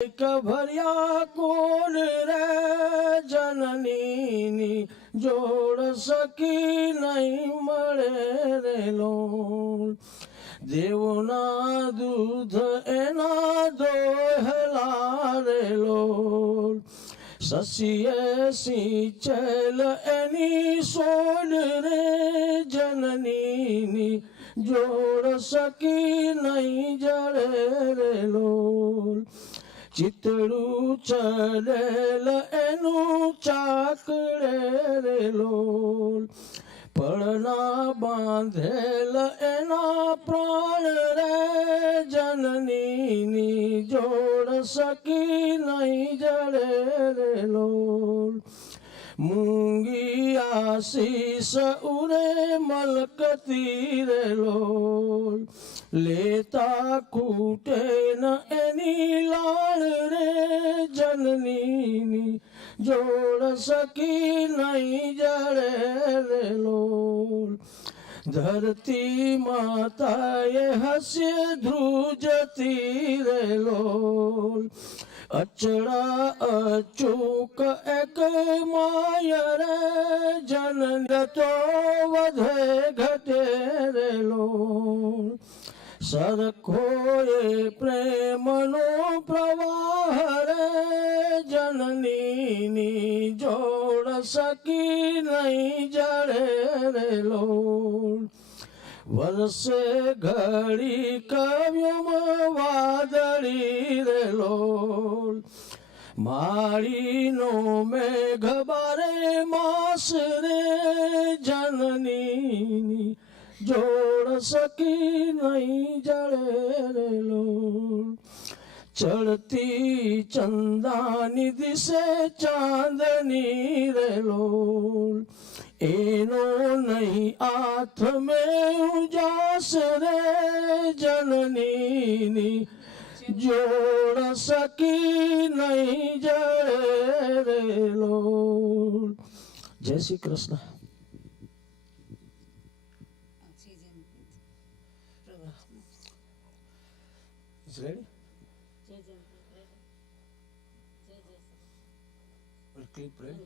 ભર્યા કોણ રે જનની જોડ સકી નહીં મળે રે લોલ દેવના દૂધ એના દોહલા રે લોલ સસીએ સિંચેલ એની સોડ રે જનની જોડ સકી નહીં જળે રે લોલ ચિતડું ચડેલ એનું ચાકડે રે લોલ પળના બાંધેલ એના પ્રાણ રે જનની જોડ સકી નહીં જડે રે લોલ મૂંગી આશીષ ઉરે મલકતી રે લોલ લેતા કૂટે ન એની લાળ રે જનની જોડ સકી નહીં જડે રે લોલ ધરતી માતાએ હસ્ય ધ્રુજતી રે લોલ અચડા અચૂક એક માય રે જનન તો વધે ઘટે રે લોલ સરખો એ પ્રેમનો પ્રવાહ રે જનની જોડ સકી નહીં જડે રે લોલ વર્ષે ઘડી કવ્યમ વાદળી રે લોલ માળીનો મેઘ બારે માસ રે જનની જોડ સકી નહીં જળે રે લોલ ચડતી ચંદાની દિશે ચાંદની રે લોલ એનો નહીં હાથ મેં ઉજાસ રે જનની જોડ સકી નહીં જળે રે લોલ. જય Shri Krishna. Ready? Clip ready?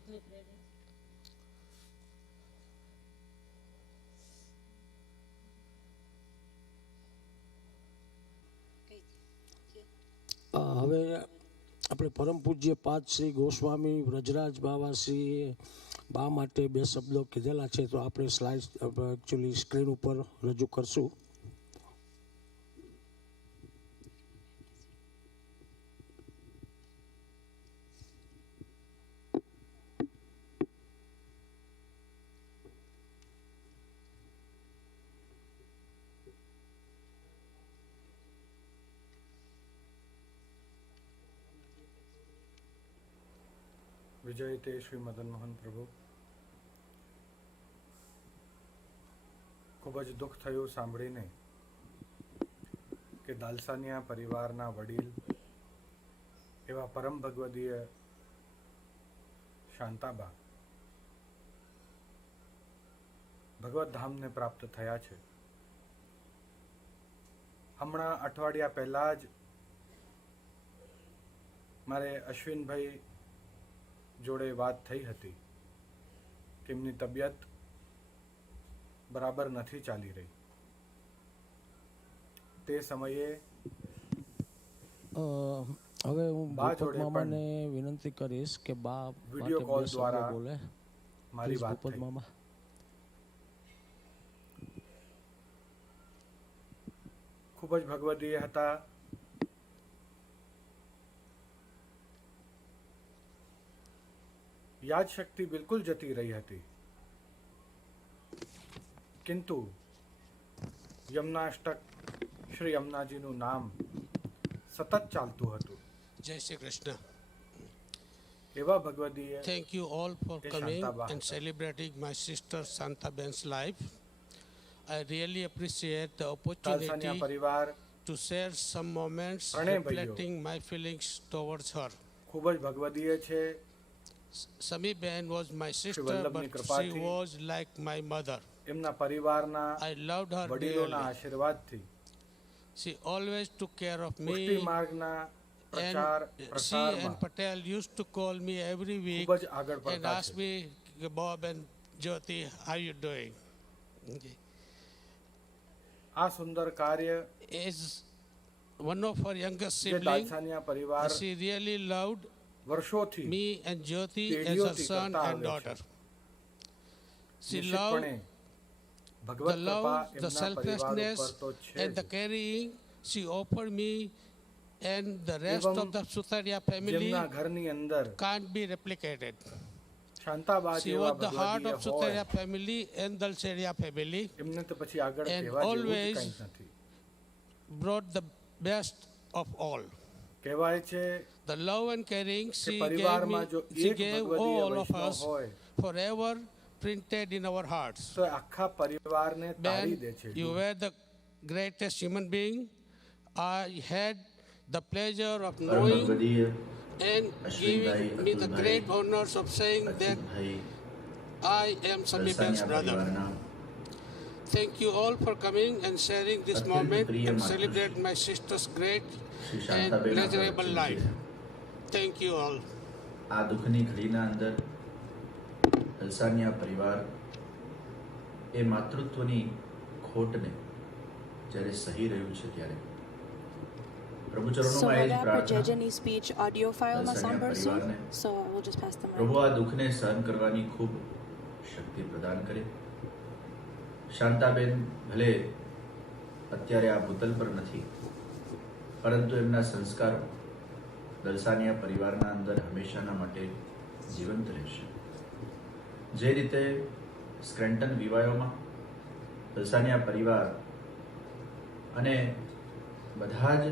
હવે આપણે પરમ પૂજ્ય પાદ શ્રી ગોસ્વામી વ્રજરાજ બાવાશ્રીએ બા માટે બે શબ્દો કીધેલા છે, તો આપણે સ્લાઇડ એકચ્યુઅલી સ્ક્રીન ઉપર રજૂ કરશું. વિજયતે શ્રી મદન મોહન પ્રભુ. ખૂબ જ દુઃખ થયું સાંભળીને કે દાલસાનિયા પરિવારના વડીલ એવા પરમ ભગવદીય શાંતાબા ભગવત ધામને પ્રાપ્ત થયા છે. હમણાં અઠવાડિયા પહેલાં જ મારે અશ્વિનભાઈ જોડે વાત થઈ હતી કે એમની તબિયત બરાબર નથી ચાલી રહી. તે સમયે હવે હું ભૂપત મામાને વિનંતી કરીશ કે બા વિડિયો કોલ દ્વારા બોલે. મારી વાત ભૂપત મામા. ખૂબ જ ભગવદીય હતા. યાદ શક્તિ બિલકુલ જતી રહી હતી, કિંતુ યમનાષ્ટક શ્રી યમુનાજીનું નામ સતત ચાલતું હતું. જય શ્રી કૃષ્ણ. એવા ભગવદીય Thank you all for coming and celebrating my sister Shanta Ben's life. I really appreciate the opportunity પરિવાર to share some moments reflecting my feelings towards her. ખૂબ જ ભગવદીય છે. Sami Ben was my sister, but she was like my mother. એમના પરિવારના I loved her વડીલોના dearly. આશીર્વાદથી She always took care of પુષ્ટિ me માર્ગના And પ્રચાર she પ્રસારમાં and Patel used to call me every week ખૂબ જ આગળ and પડતા ask છે. me, Bob and Jyoti, how you doing? Okay. આ સુંદર કાર્ય Is one of her youngest જે siblings. દાલસાનિયા પરિવાર She really loved વર્ષોથી me and Jyoti as her પેઢીઓથી son કરતા and આવે daughter. છે. She નિશ્ચિતપણે loved the Bhagavad Krupa love, the એમના પરિવાર selflessness, ઉપર તો છે and the જ. caring she offered me and the rest એવમ of the Sutaria family જેમના ઘરની અંદર can't be replicated. Shantaba She જેવા was the heart ભગવદીય of હોય Sutaria family and Dalsania family, એમને તો પછી આગળ and કહેવા જેવું જ always કંઈ નથી. brought the best of all. કહેવાય છે The love and caring કે she પરિવારમાં જો એક gave ભગવદીય all of Vaishnav us હોય forever printed in our hearts. તો આખા પરિવારને તારી Ben, દે છે. you were the greatest human being I had the pleasure of knowing and giving me the great honors of saying that I am Samiben's brother. Thank you all for coming and sharing this moment and celebrate my sister's great and pleasurable life. Thank you all. આ દુઃખની ઘડીના અંદર દલસાનિયા પરિવાર એ માતૃત્વની ખોટને જ્યારે સહી રહ્યું છે ત્યારે પ્રભુ ચરણોમાં એ જ પ્રાર્થના Jejani's speech audio file Dalsaniya Masambar પરિવારને soon, so I will just pass the પ્રભુ mic. આ દુઃખને સહન કરવાની ખૂબ શક્તિ પ્રદાન કરે. શાંતાબેન ભલે અત્યારે આ ભૂતલ પર નથી, પરંતુ એમના સંસ્કારો દલસાનિયા પરિવારના અંદર હંમેશાના માટે જીવંત રહેશે. જે રીતે સ્ક્રેન્ટન વિવાયોમાં દલસાનિયા પરિવાર અને બધા જ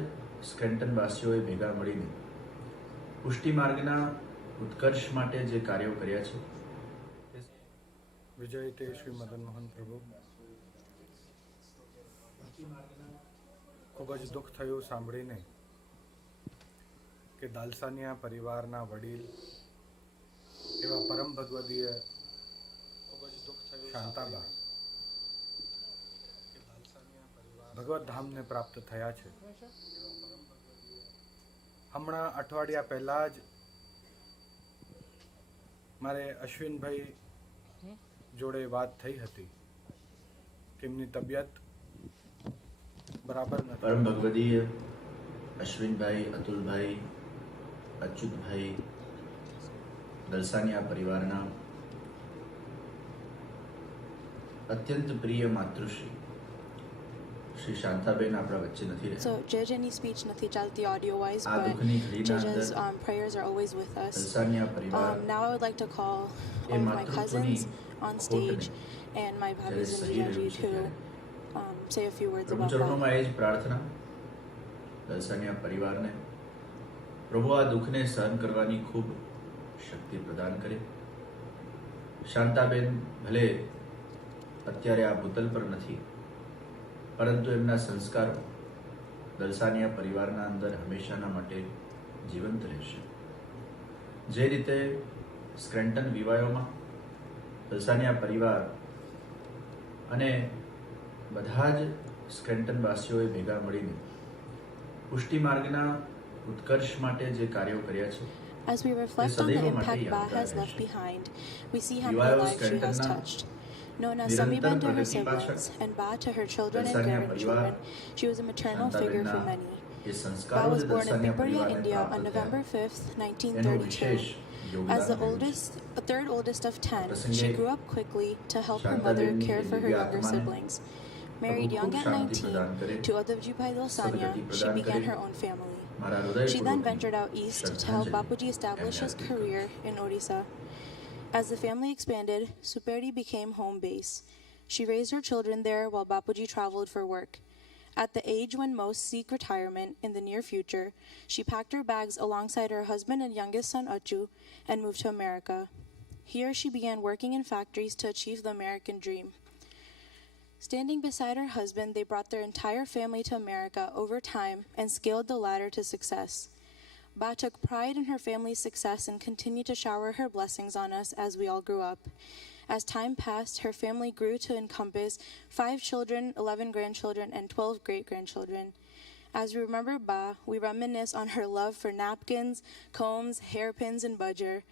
સ્ક્રેન્ટન વાસીઓએ ભેગા મળીને પુષ્ટિ માર્ગના ઉત્કર્ષ માટે જે કાર્યો કર્યા છે. વિજય તે શ્રી મદન મોહન પ્રભુ, ખૂબ જ દુઃખ થયું સાંભળીને કે દાલસાનિયા પરિવારના વડીલ એવા પરમ ભગવદીય શાંતાબા ભગવત ધામને પ્રાપ્ત થયા છે. હમણાં અઠવાડિયા પહેલાં જ મારે અશ્વિનભાઈ જોડે વાત થઈ હતી કે એમની તબિયત બરાબર નથી. પરમ ભગવદીય અશ્વિનભાઈ, અતુલભાઈ, અચ્યુતભાઈ, દલસાનિયા પરિવારના અત્યંત પ્રિય માતૃશ્રી શ્રી શાંતાબેન આપણા વચ્ચે નથી રહેતા. So Jejani's speech નથી ચાલતી audio wise, આ but દુઃખની ઘડીના Jeja's અંદર prayers are always with us. Dalsaniya પરિવાર Now I would like to call A all of my માતૃત્વની cousins on stage ખોટને and my જ્યારે bhabis and સહી રહ્યું Jejaji છે to ત્યારે say a few words પ્રભુ about that. ચરણોમાં એ જ પ્રાર્થના દલસાનિયા પરિવારને પ્રભુ આ દુઃખને સહન કરવાની ખૂબ શક્તિ પ્રદાન કરે. શાંતાબેન ભલે અત્યારે આ ભૂતલ પર નથી, પરંતુ એમના સંસ્કારો દલસાનિયા પરિવારના અંદર હંમેશાના માટે જીવંત રહેશે. જે રીતે સ્ક્રેન્ટન વિવાયોમાં દલસાનિયા પરિવાર અને બધા જ સ્ક્રેન્ટન વાસીઓએ ભેગા મળીને પુષ્ટિ માર્ગના ઉત્કર્ષ માટે જે કાર્યો કર્યા છે. As we reflect on the impact Ba has left behind, we see how many lives she has touched. Known as Samiben to her siblings and Ba to her children and grandchildren, she was a maternal figure for many. Ba was born in Piparia, India on November 5th, 1932. As the third oldest of 10, she grew up quickly to help her mother care for her younger siblings. Married young at 19 to Odhavji by Dalsania, she began her own family. She then ventured out east to help Bapuji establish his career in Odisha. As the family expanded, Superi became home base. She raised her children there while Bapuji traveled for work. At the age when most seek retirement in the near future, she packed her bags alongside her husband and youngest son Achu and moved to America. Here she began working in factories to achieve the American dream. Standing beside her husband, they brought their entire family to America over time and scaled the ladder to success. Ba took pride in her family's success and continued to shower her blessings on us as we all grew up. As time passed, her family grew to encompass 5 children, 11 grandchildren, and 12 great-grandchildren. As we remember Ba, we reminisce on her love for napkins, combs, hairpins, and budger.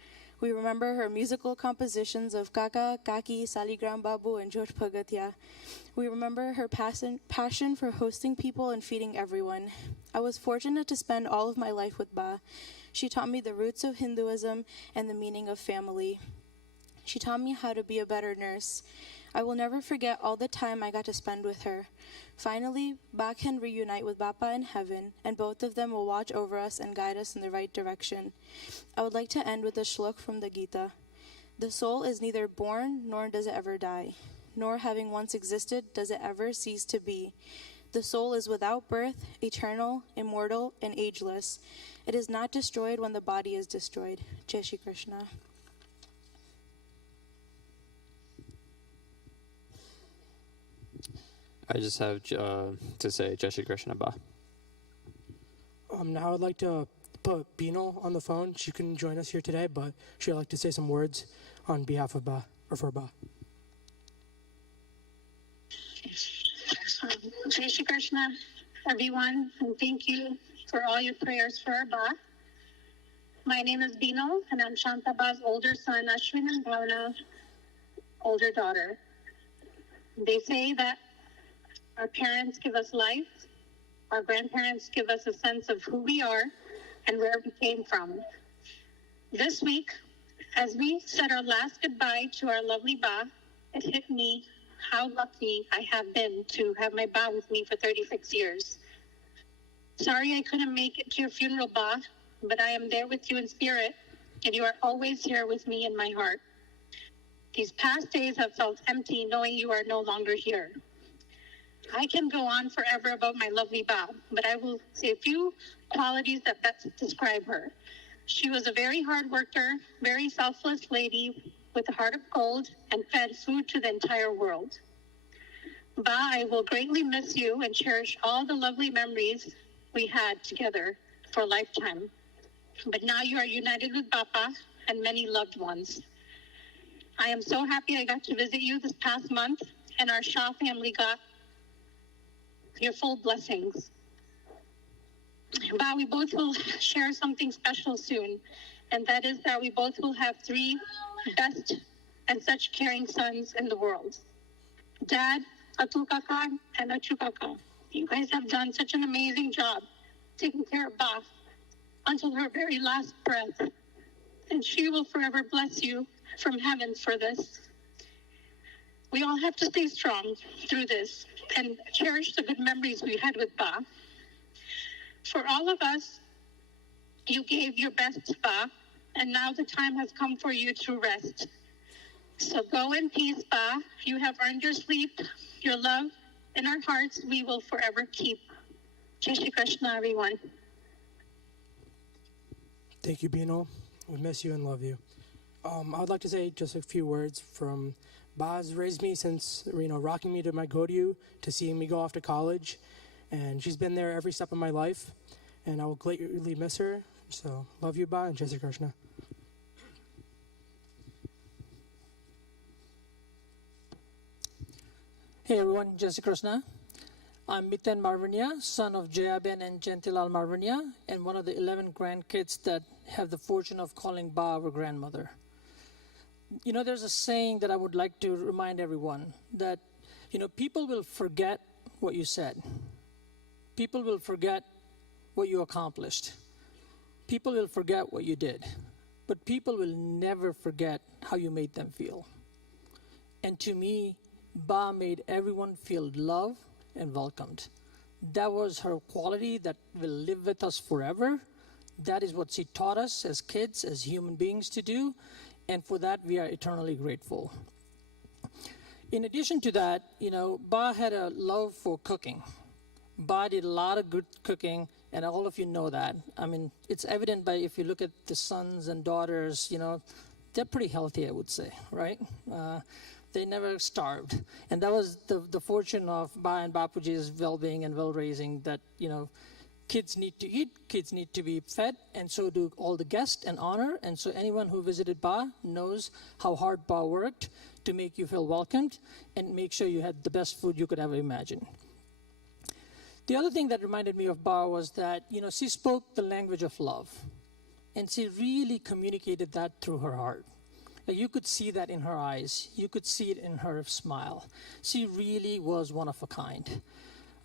We remember her musical compositions of Kaka, Kaki, Saligram Babu, and George Pagatia. We remember her passion for hosting people and feeding everyone. I was fortunate to spend all of my life with Ba. She taught me the roots of Hinduism and the meaning of family. She taught me how to be a better nurse. I will never forget all the time I got to spend with her. Finally, Ba can reunite with Bapa in heaven, and both of them will watch over us and guide us in the right direction. I would like to end with a shlok from the Gita. The soul is neither born, nor does it ever die, nor having once existed does it ever cease to be. The soul is without birth, eternal, immortal, and ageless. It is not destroyed when the body is destroyed. Jai Shri Krishna. I just have to say Jai Shri Krishna Ba. Now I'd like to put Bino on the phone. She couldn't join us here today, but she'd like to say some words on behalf of Ba, or for Ba. Jai Shri Krishna, everyone, and thank you for all your prayers for our Ba. My name is Bino, and I'm Shanta Ba's older son, Ashwin and Bhavna's older daughter. They say that our parents give us life, our grandparents give us a sense of who we are and where we came from. This week, as we said our last goodbye to our lovely Ba, it hit me how lucky I have been to have my Ba with me for 36 years. Sorry I couldn't make it to your funeral, Ba, but I am there with you in spirit, and you are always here with me in my heart. These past days have felt empty knowing you are no longer here. I can go on forever about my lovely Ba, but I will say a few qualities that best describe her. She was a very hard worker, very selfless lady with a heart of gold, and fed food to the entire world. Ba, I will greatly miss you and cherish all the lovely memories we had together for a lifetime. But now you are united with Bapa and many loved ones. I am so happy I got to visit you this past month, and our Shah family got your full blessings. Ba, we both will share something special soon, and that is that we both will have 3 best and such caring sons in the world. Dad, Atul Kaka, and Achu Kaka. You guys have done such an amazing job taking care of Ba until her very last breath, and she will forever bless you from heaven for this. We all have to stay strong through this and cherish the good memories we had with Ba. For all of us, you gave your best, Ba, and now the time has come for you to rest. So go in peace, Ba. You have earned your sleep, your love, in our hearts we will forever keep. Jai Shri Krishna, everyone. Thank you, Bino. We miss you and love you. I would like to say just a few words from Ba's raised me since, rocking me to my go-to to seeing me go off to college. And she's been there every step of my life. And I will greatly miss her. So, love you, Ba, and Jai Shri Krishna. Hey everyone, Jai Shri Krishna. I'm Miten Marvania, son of Jayaben and Gentilal Marvania, and one of the 11 grandkids that have the fortune of calling Ba our grandmother. There's a saying that I would like to remind everyone that, people will forget what you said. People will forget what you accomplished. People will forget what you did. But people will never forget how you made them feel. And to me, Ba made everyone feel loved and welcomed. That was her quality that will live with us forever. That is what she taught us as kids, as human beings to do. And for that, we are eternally grateful. In addition to that, Ba had a love for cooking. Ba did a lot of good cooking, and all of you know that. I mean, it's evident by if you look at the sons and daughters, they're pretty healthy, I would say, right? They never starved. And that was the fortune of Ba and Bapuji's well-being and well-raising that, kids need to eat, kids need to be fed, and so do all the guests and honor. And so anyone who visited Ba knows how hard Ba worked to make you feel welcomed and make sure you had the best food you could ever imagine. The other thing that reminded me of Ba was that, she spoke the language of love. And she really communicated that through her heart. Like, you could see that in her eyes. You could see it in her smile. She really was one of a kind.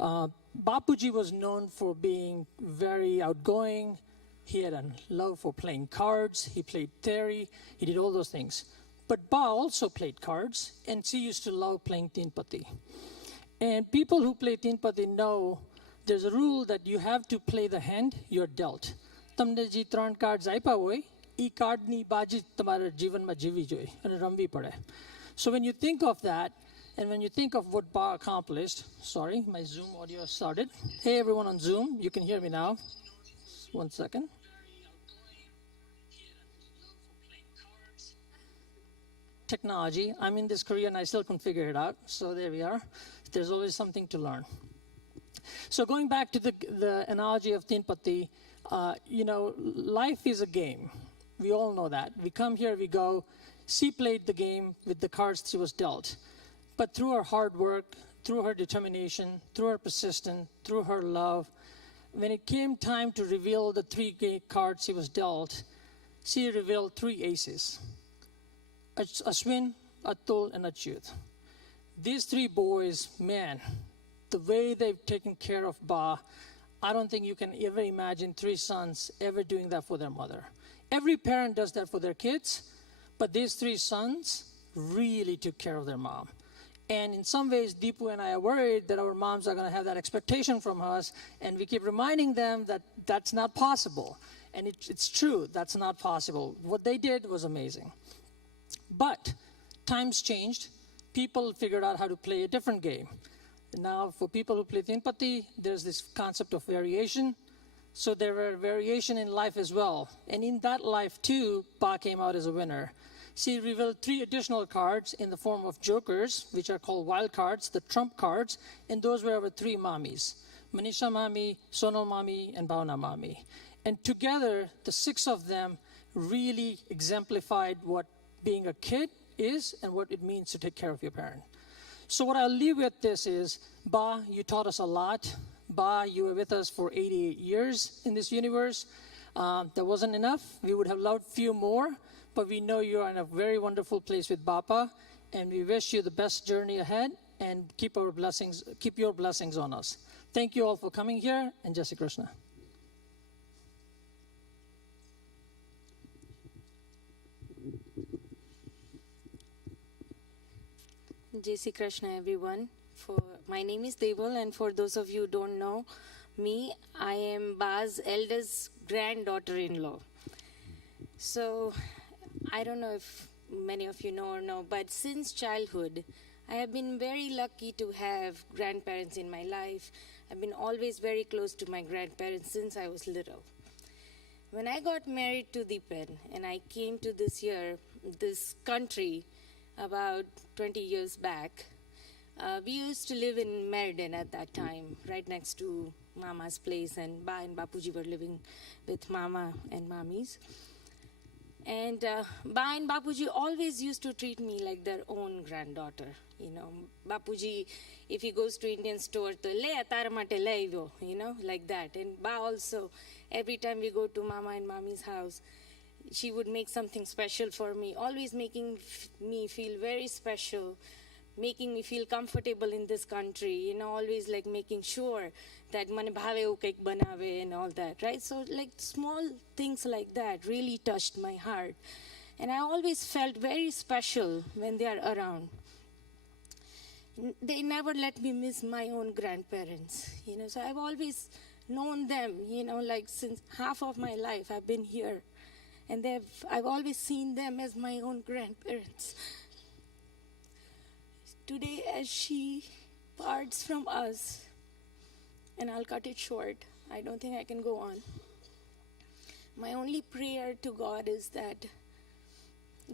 Bapuji was known for being very outgoing. He had a love for playing cards. He played theory. He did all those things. But Ba also played cards, and she used to love playing Tinpati. And people who play Tinpati know there's a rule that you have to play the hand you're dealt. તમને જે 3 cards આપ્યા હોય એ કાર્ડની બાજી તમારા જીવનમાં જીવવી જોઈએ અને રમવી પડે. So when you think of that, and when you think of what Ba accomplished, sorry, my Zoom audio started. Hey everyone on Zoom, you can hear me now. 1 second. Technology, I'm in this career and I still can figure it out. So there we are. There's always something to learn. So going back to the analogy of Tinpati, life is a game. We all know that. We come here, we go. She played the game with the cards she was dealt. But through her hard work, through her determination, through her persistence, through her love, when it came time to reveal the 3 cards she was dealt, she revealed 3 aces. Ashwin, Atul, and Achyut. These 3 boys, man, the way they've taken care of Ba, I don't think you can ever imagine 3 sons ever doing that for their mother. Every parent does that for their kids, but these 3 sons really took care of their mom. And in some ways, Deepu and I are worried that our moms are going to have that expectation from us, and we keep reminding them that that's not possible. And it's true, that's not possible. What they did was amazing. But times changed. People figured out how to play a different game. Now, for people who play Tinpati, there's this concept of variation. So there were variation in life as well. And in that life, too, Ba came out as a winner. She revealed 3 additional cards in the form of jokers, which are called wild cards, the trump cards, and those were our 3 mommies, Manisha Mami, Sonal Mami, and Bhavna Mami. And together, the 6 of them really exemplified what being a kid is and what it means to take care of your parent. So what I'll leave with this is, Ba, you taught us a lot. Ba, you were with us for 88 years in this universe. That wasn't enough. We would have loved few more, but we know you are in a very wonderful place with Bapa, and we wish you the best journey ahead and keep your blessings on us. Thank you all for coming here, and Jai Shri Krishna. Jai Shri Krishna, everyone. My name is Deval, and for those of you who don't know me, I am Ba's eldest granddaughter-in-law. So I don't know if many of you know or no, but since childhood, I have been very lucky to have grandparents in my life. I've been always very close to my grandparents since I was little. When I got married to Deepan and I came to this country, about 20 years back, we used to live in Meriden at that time, right next to Mama's place, and Ba and Bapuji were living with Mama and Mamis. And Ba and Bapuji always used to treat me like their own granddaughter. Bapuji, if he goes to Indian store, to le atara mate leivo, like that. And Ba also, every time we go to Mama and Mami's house, she would make something special for me, always making me feel very special, making me feel comfortable in this country, always like making sure that mane bhave o cake banave and all that, right? So like small things like that really touched my heart. And I always felt very special when they are around. They never let me miss my own grandparents, so I've always known them, like since half of my life I've been here. And I've always seen them as my own grandparents. Today, as she parts from us, and I'll cut it short, I don't think I can go on. My only prayer to God is that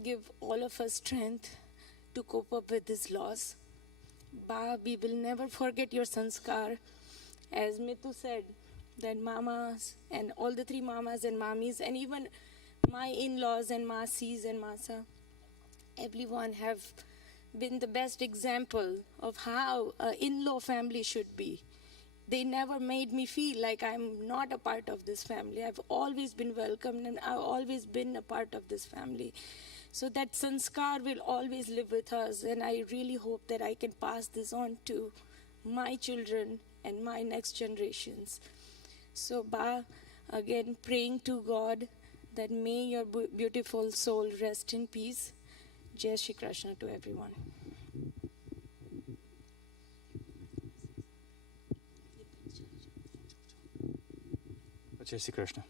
give all of us strength to cope up with this loss. Ba, we will never forget your sanskar. As Mitu said, that mamas and all the 3 mamas and mamis, and even my in-laws and Masis and Masa, everyone have been the best example of how an in-law family should be. They never made me feel like I'm not a part of this family. I've always been welcomed and I've always been a part of this family. So that sanskar will always live with us, and I really hope that I can pass this on to my children and my next generations. So Ba, again, praying to God that may your beautiful soul rest in peace. Jai Shri Krishna to everyone. Jai Shri Krishna.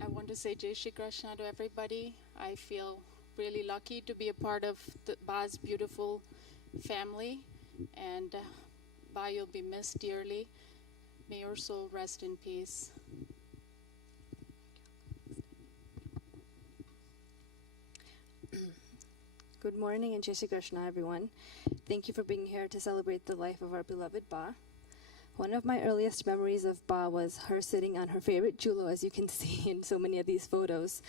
I want to say Jai Shri Krishna to everybody. I feel really lucky to be a part of Ba's beautiful family. And Ba, you'll be missed dearly. May your soul rest in peace. Good morning and Jai Shri Krishna, everyone. Thank you for being here to celebrate the life of our beloved Ba. One of my earliest memories of Ba was her sitting on her favorite julo, as you can see in so many of these photos,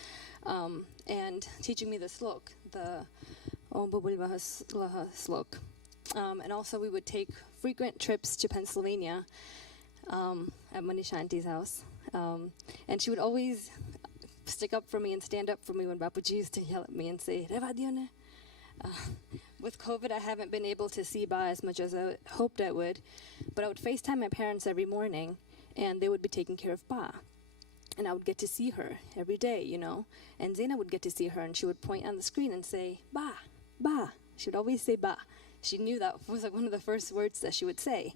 and teaching me the slok, the Om Babulvaha slok. And also we would take frequent trips to Pennsylvania at Manishanti's house. And she would always stick up for me and stand up for me when Bapuji used to yell at me and say, Reva Dione. With COVID, I haven't been able to see Ba as much as I hoped I would, but I would FaceTime my parents every morning, and they would be taking care of Ba. And I would get to see her every day, you know. And Zaina would get to see her, and she would point on the screen and say, Ba, Ba. She would always say Ba. She knew that was like one of the first words that she would say.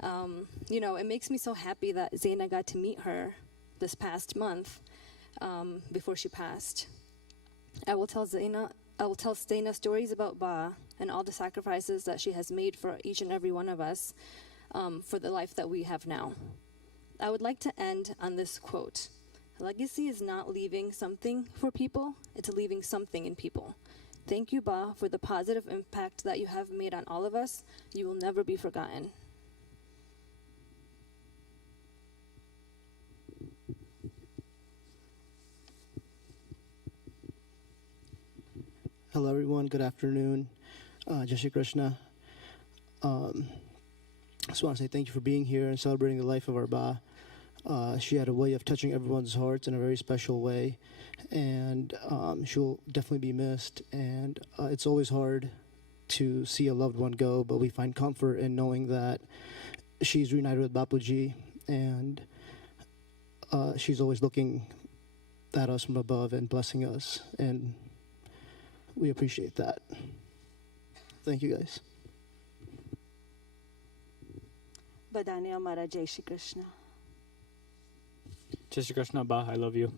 You know, it makes me so happy that Zaina got to meet her this past month before she passed. I will tell Zaina stories about Ba and all the sacrifices that she has made for each and every one of us for the life that we have now. I would like to end on this quote. Legacy is not leaving something for people, it's leaving something in people. Thank you, Ba, for the positive impact that you have made on all of us. You will never be forgotten. Hello, everyone. Good afternoon. Jai Shri Krishna. I just want to say thank you for being here and celebrating the life of our Ba. She had a way of touching everyone's hearts in a very special way, and she'll definitely be missed. And it's always hard to see a loved one go, but we find comfort in knowing that she's reunited with Bapuji, and she's always looking at us from above and blessing us, and we appreciate that. Thank you, guys. Badane Amara Jai Shri Krishna. Jai Shri Krishna, Ba, I love you.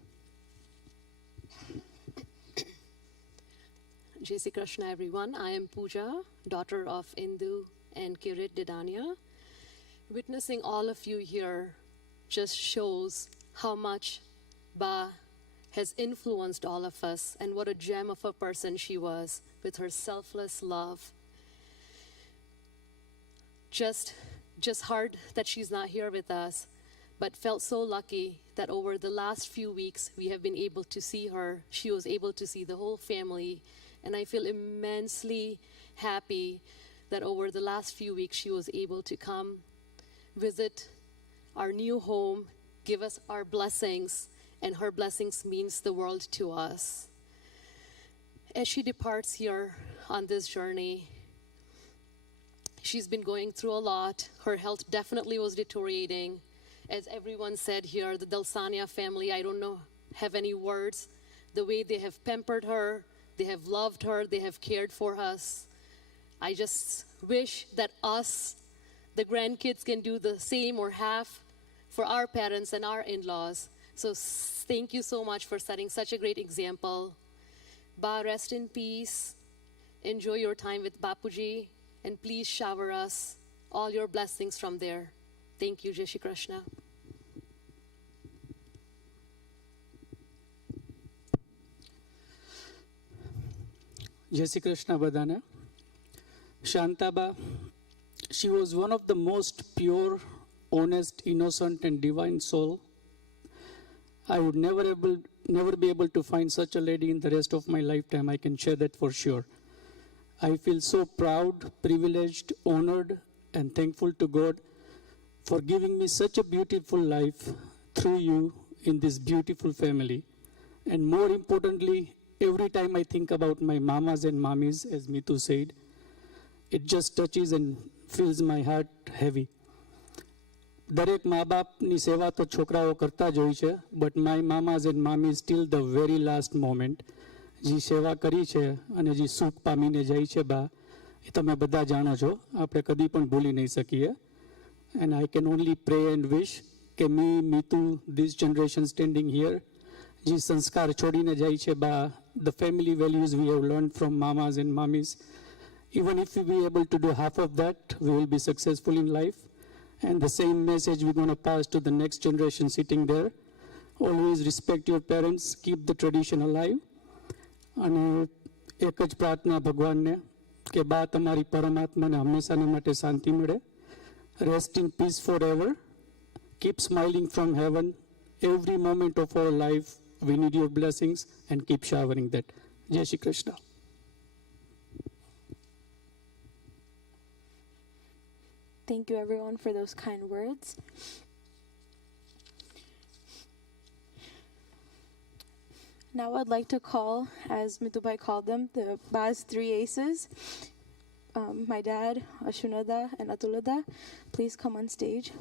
Jai Shri Krishna, everyone. I am Pooja, daughter of Indu and Kirit Didania. Witnessing all of you here just shows how much Ba has influenced all of us and what a gem of a person she was with her selfless love. Just hard that she's not here with us, but felt so lucky that over the last few weeks we have been able to see her. She was able to see the whole family, and I feel immensely happy that over the last few weeks she was able to come visit our new home, give us our blessings, and her blessings means the world to us. As she departs here on this journey, she's been going through a lot. Her health definitely was deteriorating. As everyone said here, the Dalsania family, I don't know, have any words. The way they have pampered her, they have loved her, they have cared for us. I just wish that us, the grandkids, can do the same or half for our parents and our in-laws. So thank you so much for setting such a great example. Ba, rest in peace. Enjoy your time with Bapuji. And please shower us all your blessings from there. Thank you, Jai Shri Krishna. Jai Shri Krishna Badana. Shanta Ba, she was one of the most pure, honest, innocent, and divine soul. I would never be able to find such a lady in the rest of my lifetime. I can share that for sure. I feel so proud, privileged, honored, and thankful to God for giving me such a beautiful life through you in this beautiful family. And more importantly, every time I think about my mamas and mamis, as Mitu said, it just touches and fills my heart heavy. દરેક મા બાપની સેવા તો છોકરાઓ કરતા જ હોય છે, બટ માય મામાઝ એન્ડ મામી steel the very last moment જે સેવા કરી છે અને જે સુખ પામીને જાય છે બા, એ તમે બધા જાણો છો, આપણે કદી પણ ભૂલી નહીં શકીએ. And I can only pray and wish કે મીતુ ધીસ જનરેશન સ્ટેન્ડિંગ હિયર જે સંસ્કાર છોડીને જાય છે બા, the family values we have learn from મામાઝ એન્ડ મામીઝ, even if we be able to do half of that, we will be successful in life. And the same message we're going to pass to the next generation sitting there. Always respect your parents, keep the tradition alive. અને એક જ પ્રાર્થના ભગવાનને કે બા તમારી પરમાત્માને હંમેશાના માટે શાંતિ મળે. Rest in peace forever. Keep smiling from heaven. Every moment of our life, we need your blessings and keep showering that. Jai Shri Krishna. Thank you, everyone, for those kind words. Now I'd like to call, as Mitubai called them, the Ba's three aces. My dad, Ashunada, and Atulada. Please come on stage.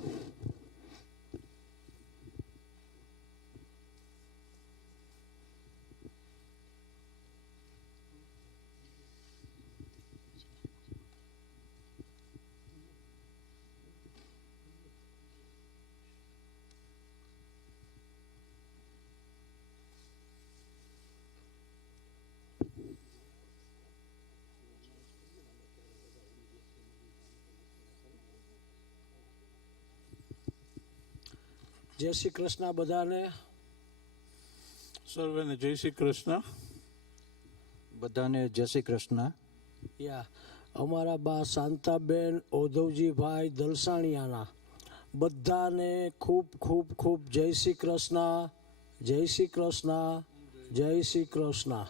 જય શ્રી કૃષ્ણ બધાને. સર્વેને જય શ્રી કૃષ્ણ. બધાને જય શ્રી કૃષ્ણ. યા અમારા બા શાંતાબેન ઓધવજીભાઈ દલસાણિયાના બધાને ખૂબ ખૂબ ખૂબ જય શ્રી કૃષ્ણ, જય શ્રી કૃષ્ણ, જય Shri Krishna.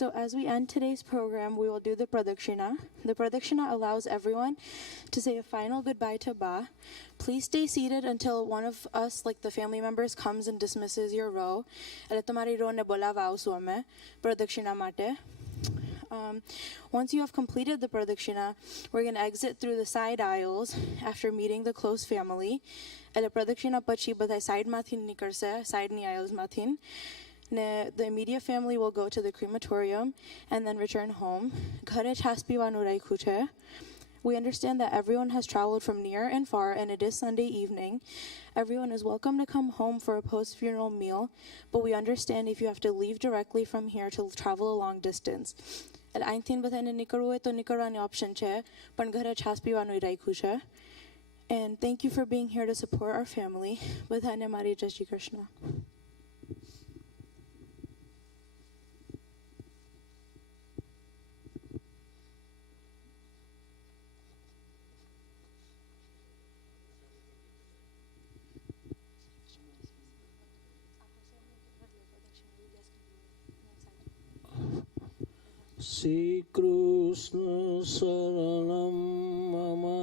So as we end today's program, we will do the pradakshina. The pradakshina allows everyone to say a final goodbye to Ba. Please stay seated until one of us, like the family members, comes and dismisses your row. એટલે તમારી row ને બોલાવવા આવશું અમે pradakshina માટે. Once you have completed the pradakshina, we're going to exit through the side aisles after meeting the close family. એટલે pradakshina પછી બધા side માંથી નીકળશે, side ની aisles માંથી. The immediate family will go to the crematorium and then return home. ઘરે છાસ પીવાનું રાખ્યું છે. We understand that everyone has traveled from near and far, and it is Sunday evening. Everyone is welcome to come home for a post-funeral meal, but we understand if you have to leave directly from here to travel a long distance. અહીંથી બધાને નીકળવું હોય તો નીકળવાની option છે, પણ ઘરે છાસ પીવાનું રાખ્યું છે. And thank you for being here to support our family. બધાને મારી જય Shri Krishna. Shri Krishna Saranam Mama,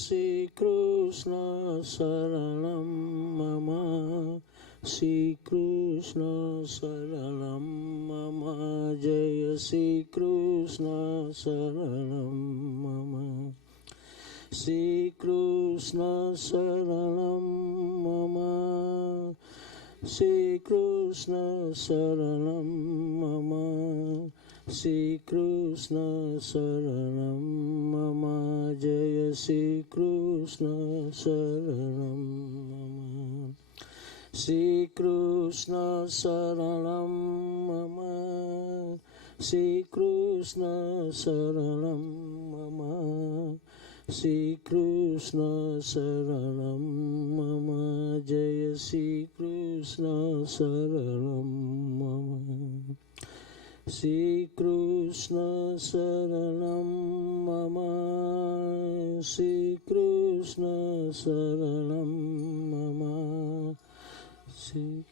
Shri Krishna Saranam Mama, Shri Krishna Saranam Mama, Jaya Shri Krishna Saranam Mama, Shri Krishna Saranam Mama, Shri Krishna Saranam Mama, Shri Krishna Saranam Mama, Jaya Shri Krishna Saranam Mama, Shri Krishna Saranam Mama, Shri Krishna Saranam Mama, Sri Krishna Saranam Mama, Jaya Sri Krishna Saranam Mama. Sri Krishna Saranam Mama, Sri Krishna Saranam Mama, Sri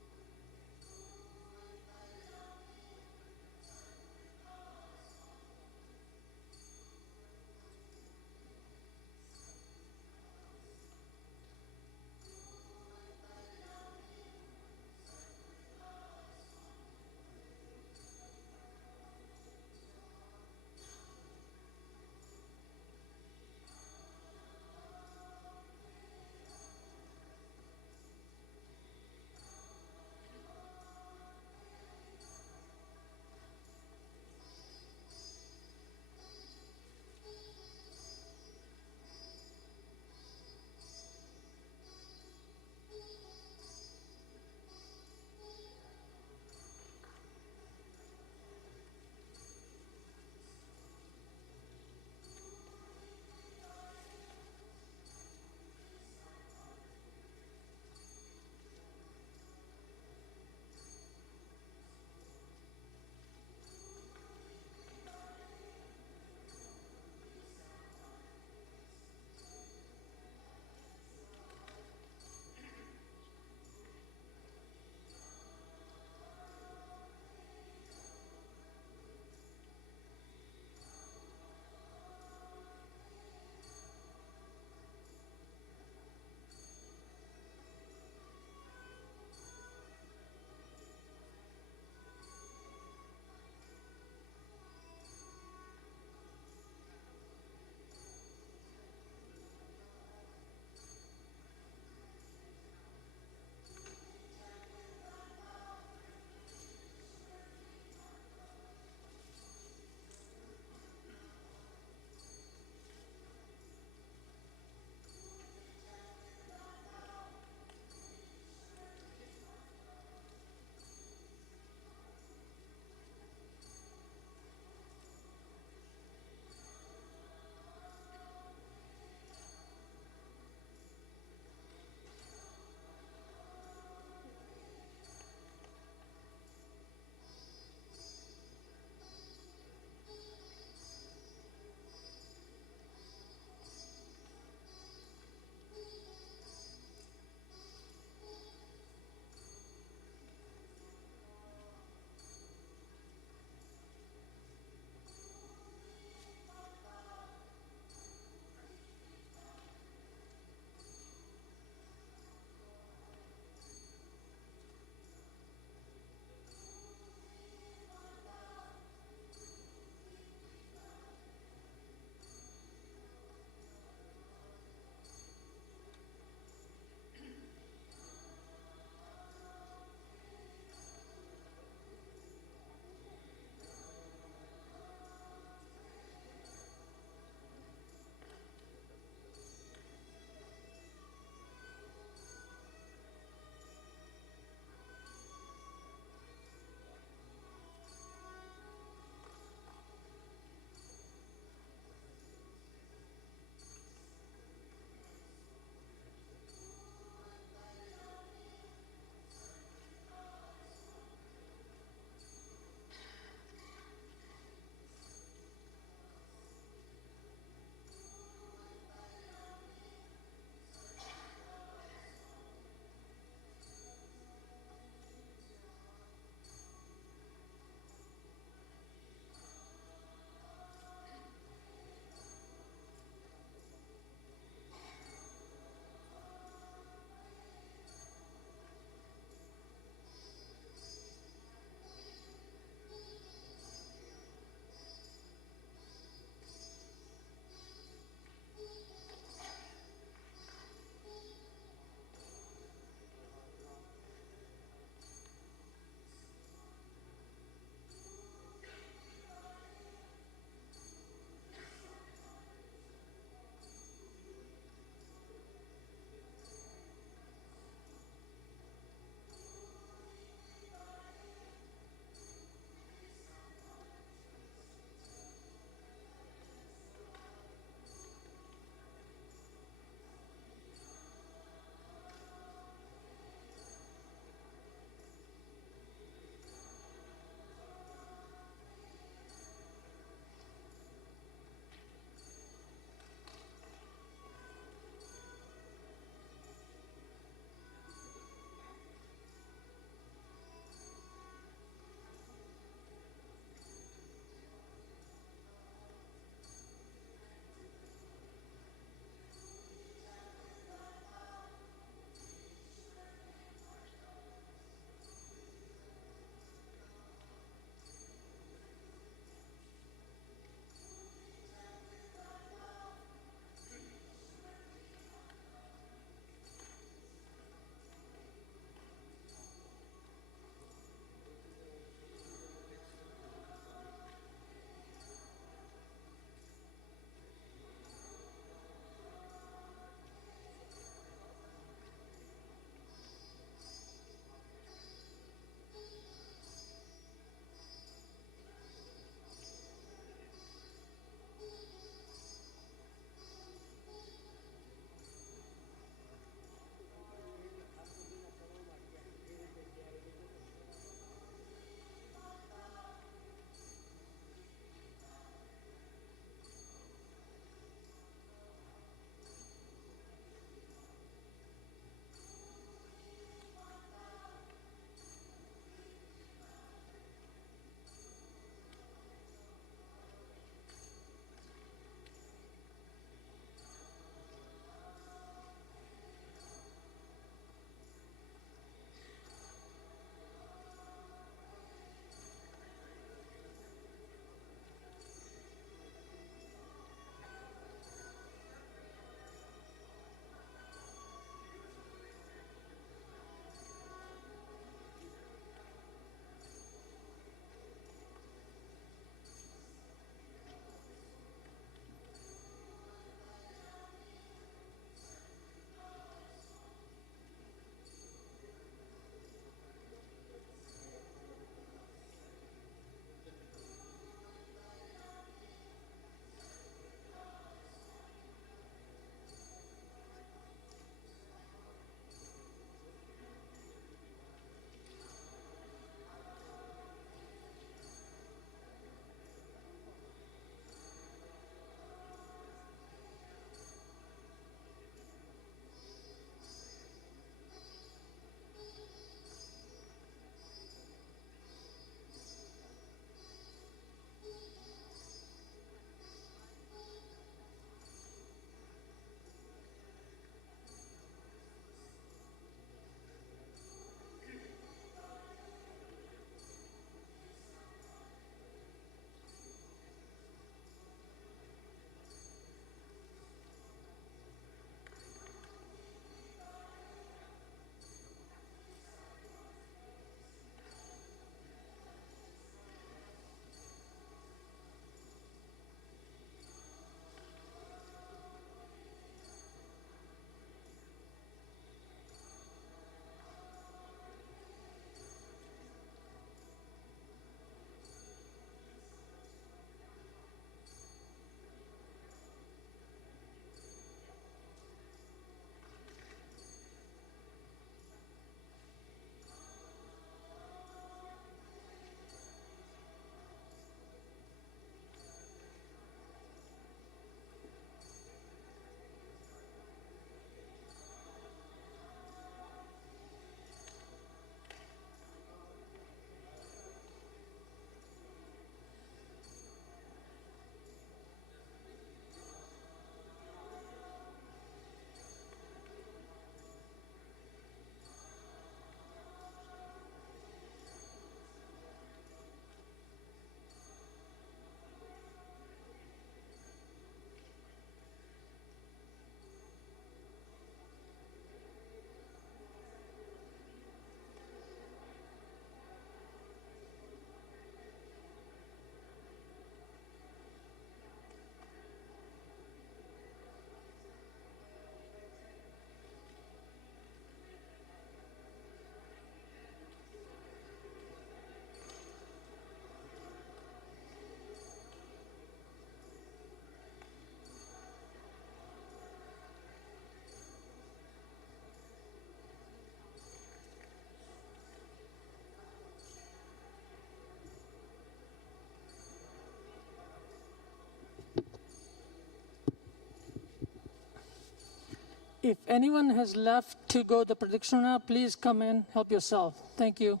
If anyone has left to go the pradakshina, please come in, help yourself. Thank you.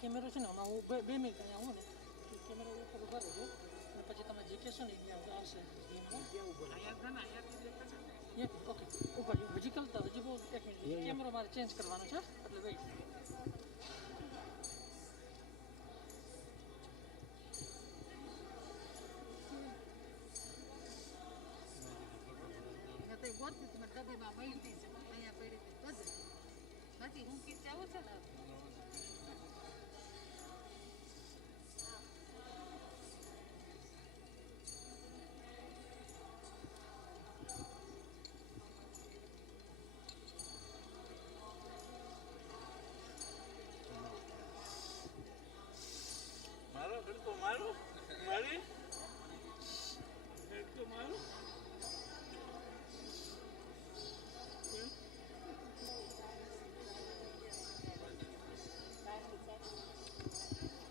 કેમેરો છે ને હમણાં હું બે minute અહીંયા આવું ને કેમેરો ઉપર ઉભા રહેજો અને પછી તમે જે કહેશો ને એ આવશે ઓકે ઉપર હજી કરતા હજી બહુ એક મિનિટ કેમેરો મારે ચેન્જ કરવાનો છે એટલે વેઇટ ડબ્બીમાં મળી છે અહીંયા પડી બસ બાકી હું કીધું આવું છે ને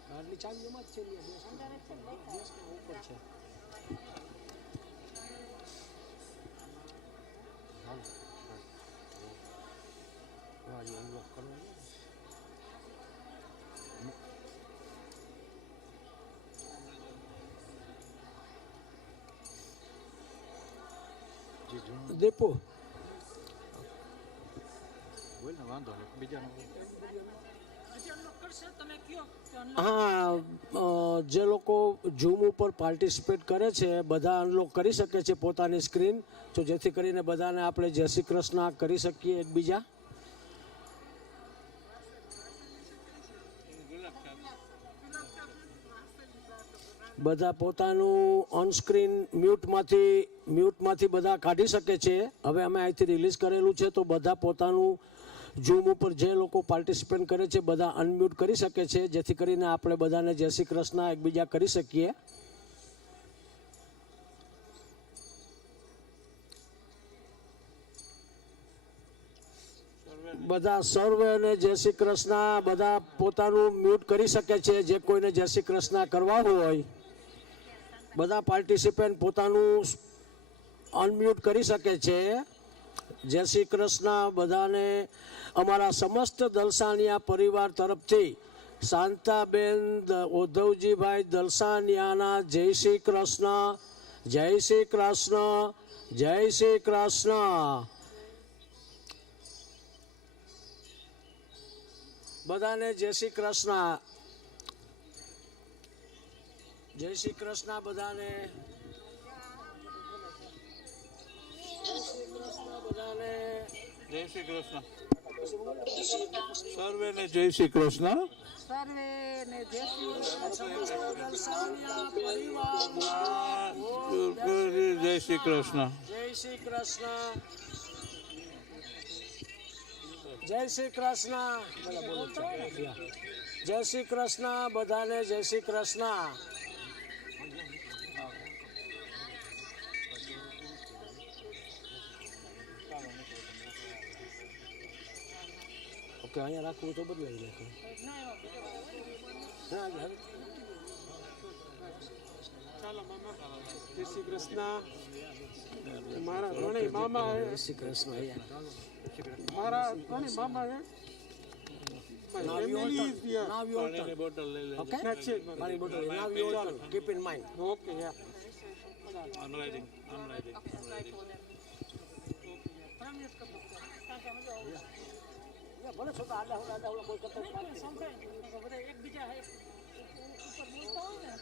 બહારની ચાવી એમાં જ છે ગેસના ઉપર છે. અનલોક કરવું દેપો વાંધો નહીં બીજાનો હા, જે લોકો ઝૂમ ઉપર પાર્ટિસિપેટ કરે છે બધા અનલોક કરી શકે છે પોતાની સ્ક્રીન, તો જેથી કરીને બધાને આપણે જય શ્રી કૃષ્ણ કરી શકીએ એકબીજા. બધા પોતાનું ઓનસ્ક્રીન મ્યુટમાંથી બધા કાઢી શકે છે. હવે અમે અહીંથી રિલીઝ કરેલું છે તો બધા પોતાનું ઝૂમ ઉપર જે લોકો પાર્ટિસિપેટ કરે છે બધા અનમ્યુટ કરી શકે છે, જેથી કરીને આપણે બધાને જય શ્રી કૃષ્ણ એકબીજા કરી શકીએ. બધા સર્વેને જય શ્રી કૃષ્ણ. બધા પોતાનું મ્યુટ કરી શકે છે જે કોઈને જય શ્રી કૃષ્ણ કરવા હોય. બધા પાર્ટિસિપેન્ટ પોતાનું અનમ્યુટ કરી શકે છે. જય શ્રી કૃષ્ણ બધાને. અમારા સમસ્ત દલસાનિયા પરિવાર તરફથી શાંતાબેન ઓધવજીભાઈ દલસાનિયાના જય શ્રી કૃષ્ણ, જય શ્રી કૃષ્ણ, જય શ્રી કૃષ્ણ. બધાને જય શ્રી કૃષ્ણ. જય શ્રી કૃષ્ણ બધાને. બધાને જય શ્રી કૃષ્ણ. સર્વેને જય શ્રી કૃષ્ણ. સર્વેને જય શ્રી જય શ્રી કૃષ્ણ. જય શ્રી કૃષ્ણ. જય શ્રી કૃષ્ણ. જય શ્રી કૃષ્ણ બધાને. જય શ્રી કૃષ્ણ. ઓકે, અહીંયા રાખવું તો બદલાઈ નાખો. ચાલો મામા, જય શ્રી કૃષ્ણ. મારા ધણી મામા જય શ્રી કૃષ્ણ. મારા ધણી મામા હે. પાણીની બોટલ લઈ લે. ઓકે, પાણી bottle. Now you all keep in mind. Okay, yeah. I'm riding. ભલે છોકરા આડા કોઈ કરતા એકબીજા ઉપર બોલતા હોય ને.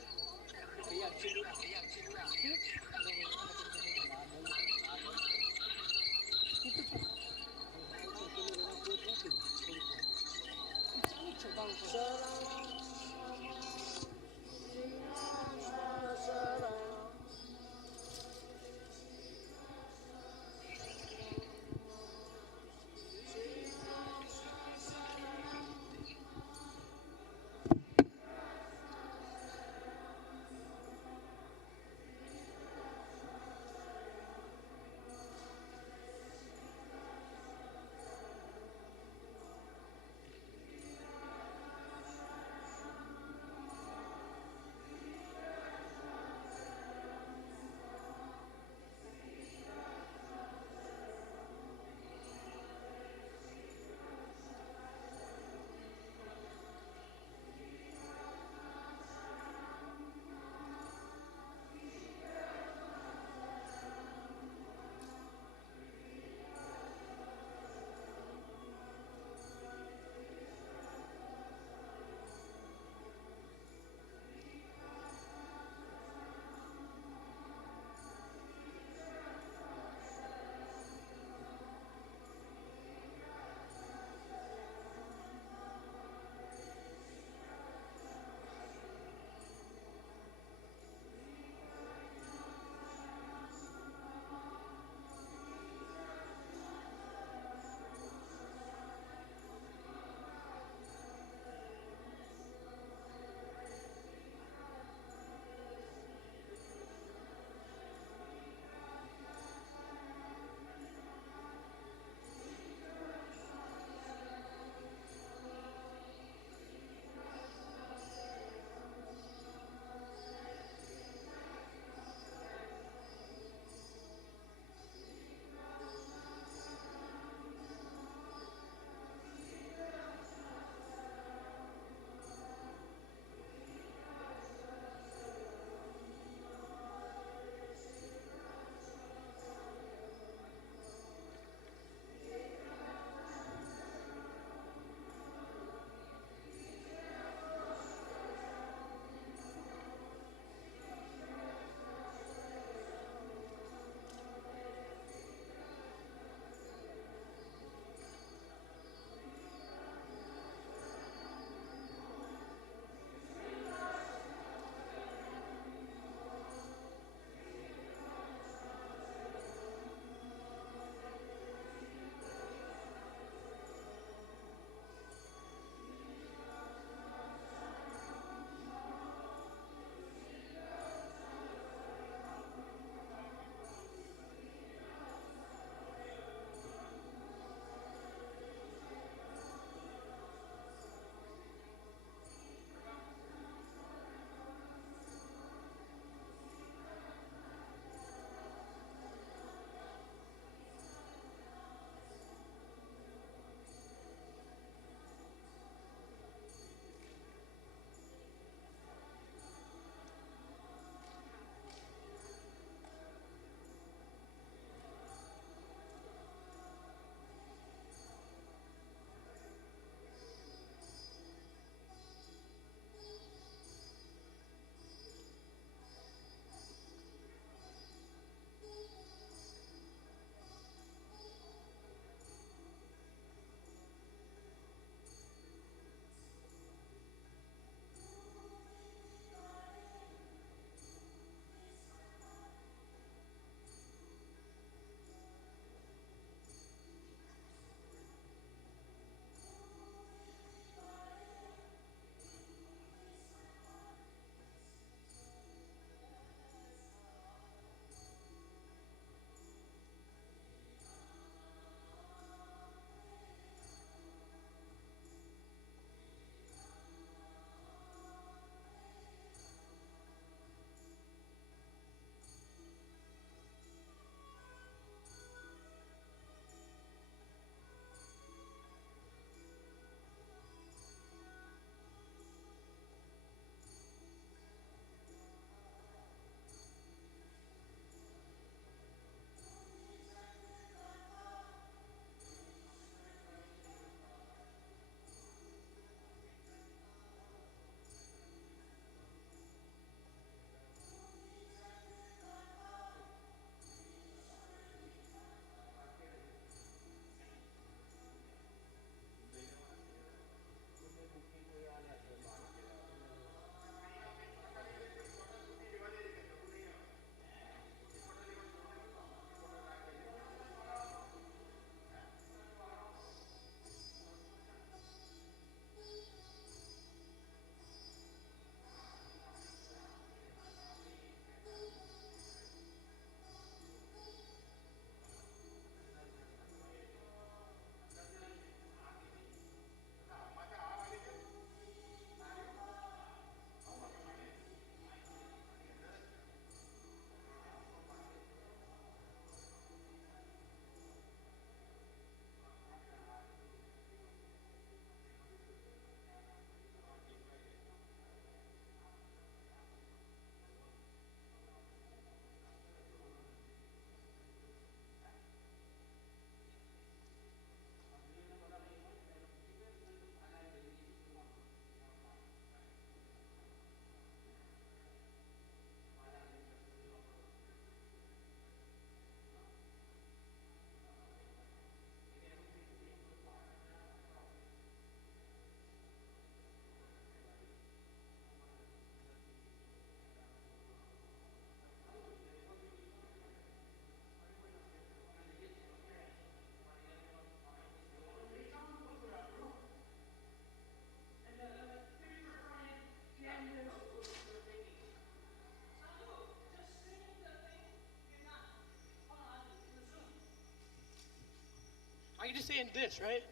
I can just say in this, right?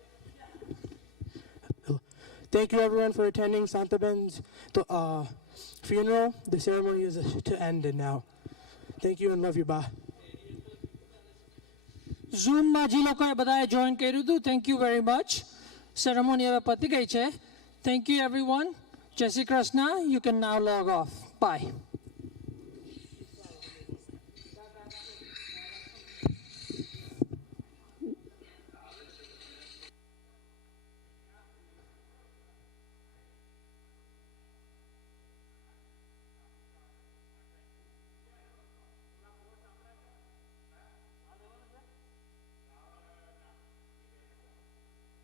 Thank you everyone for attending Santa Ben's funeral. The ceremony is to end now. Thank you and love you. Bye. Zoom માં જે લોકોએ બધાએ જોઈન કર્યું હતું, thank you very much. Ceremony હવે પતી ગઈ છે. Thank you everyone. જય Shri Krishna. You can now log off. Bye.